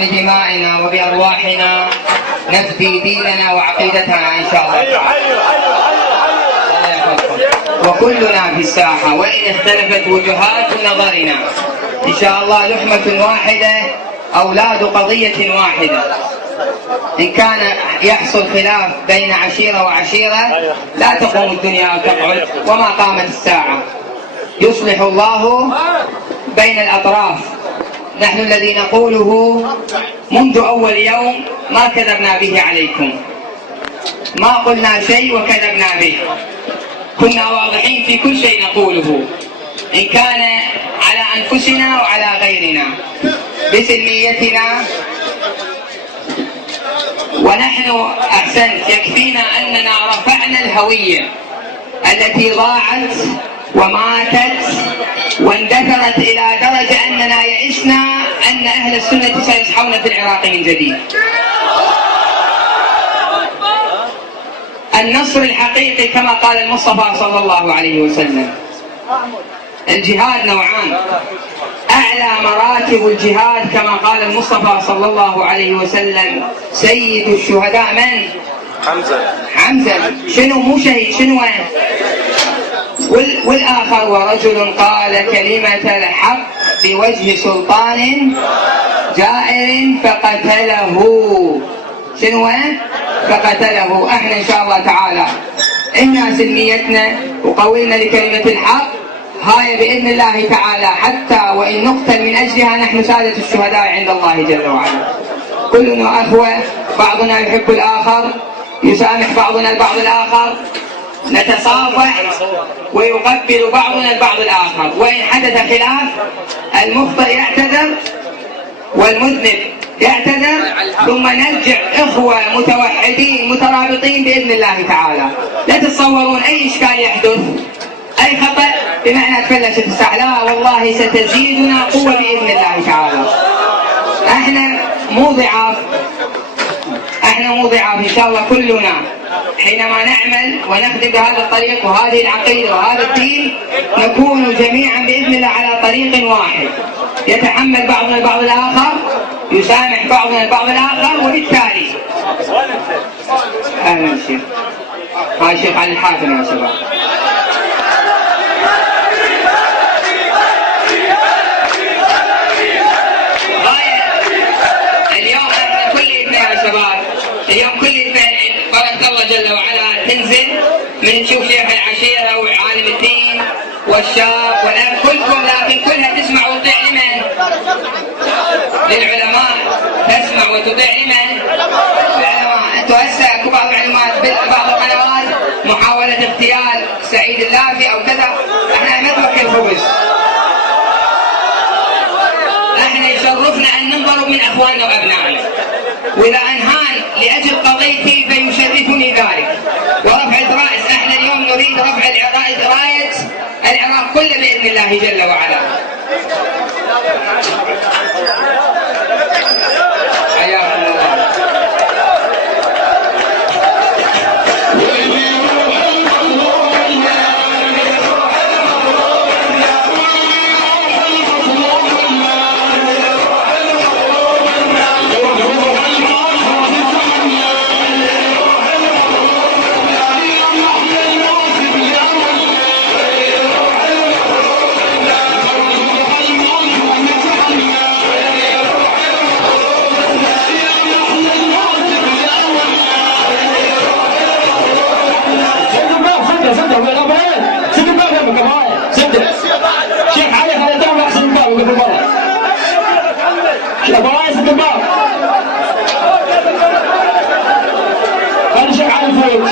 بدمائنا وبأرواحنا نفدي ديننا وعقيدتنا إن شاء الله. وكلنا في الساحة، وإن اختلفت وجهات نظرنا إن شاء الله لحمة واحدة، أولاد قضية واحدة. إن كان يحصل خلاف بين عشيرة وعشيرة لا تقوم الدنيا وتقعد وما قامت الساعة. يصلح الله بين الأطراف. نحن الذي نقوله منذ أول يوم ما كذبنا به عليكم، ما قلنا شيء وكذبنا به، كنا واضحين في كل شيء نقوله، إن كان على أنفسنا وعلى غيرنا بسلميتنا. ونحن أحسنت يكفينا أننا رفعنا الهوية التي ضاعت وماتت واندثرت إلى درجة أننا يئسنا أن أهل السنة سيصحون في العراق من جديد. النصر الحقيقي كما قال المصطفى صلى الله عليه وسلم. الجهاد نوعان، أعلى مراتب الجهاد كما قال المصطفى صلى الله عليه وسلم سيد الشهداء من؟ حمزة. شنو مو شهيد، شنو؟ والآخر ورجل قال كلمة الحق بوجه سلطان جائر فقتله. شنو؟ فقتله. احنا ان شاء الله تعالى إنا سلميتنا وقولنا لكلمة الحق هاي بإذن الله تعالى، حتى وإن نقتل من أجلها نحن سادة الشهداء عند الله جل وعلا. كلنا أخوة، بعضنا يحب الآخر، يسامح بعضنا البعض الآخر، نتصافح ويقبل بعضنا البعض الآخر. وإن حدث خلاف المخطئ يعتذر والمذنب يعتذر، ثم نرجع إخوة متوحدين مترابطين بإذن الله تعالى. لا تتصورون أي إشكال يحدث، أي خطأ بمعنى تفلشت الساعة، لا والله ستزيدنا قوة بإذن الله تعالى. احنا مو ضعاف، إن شاء الله كلنا حينما نعمل ونخدم بهذا الطريق وهذه العقيدة وهذا الدين نكون جميعا بإذن الله على طريق واحد، يتحمل بعضنا البعض الآخر، يسامح بعضنا البعض الآخر. وبالتالي أهلا الشيخ، هذا الشيخ علي الحاتم يا شباب. اليوم احنا كل اثنين يا شباب، اليوم كل اثنين بركة الله جل وعلا تنزل من تشوف شيخ العشيرة وعالم الدين والشاب والأب كلكم، لكن كلها تسمع وتطيع لمن؟ للعلماء. تسمع وتطيع لمن؟ للعلماء. انتوا هسه اكو بعض العلماء بعض القنوات محاولة اغتيال سعيد اللافي او كذا، احنا ما نتوكل خبز. احنا يشرفنا ان ننضرب من اخواننا وابنائنا، واذا انهان لاجل قضيتي فيشرفني ذلك ورفع الراس. احنا اليوم نريد رفع رايه العراق كله باذن الله جل وعلا. حياكم الله. خلي الشيخ علي فوق.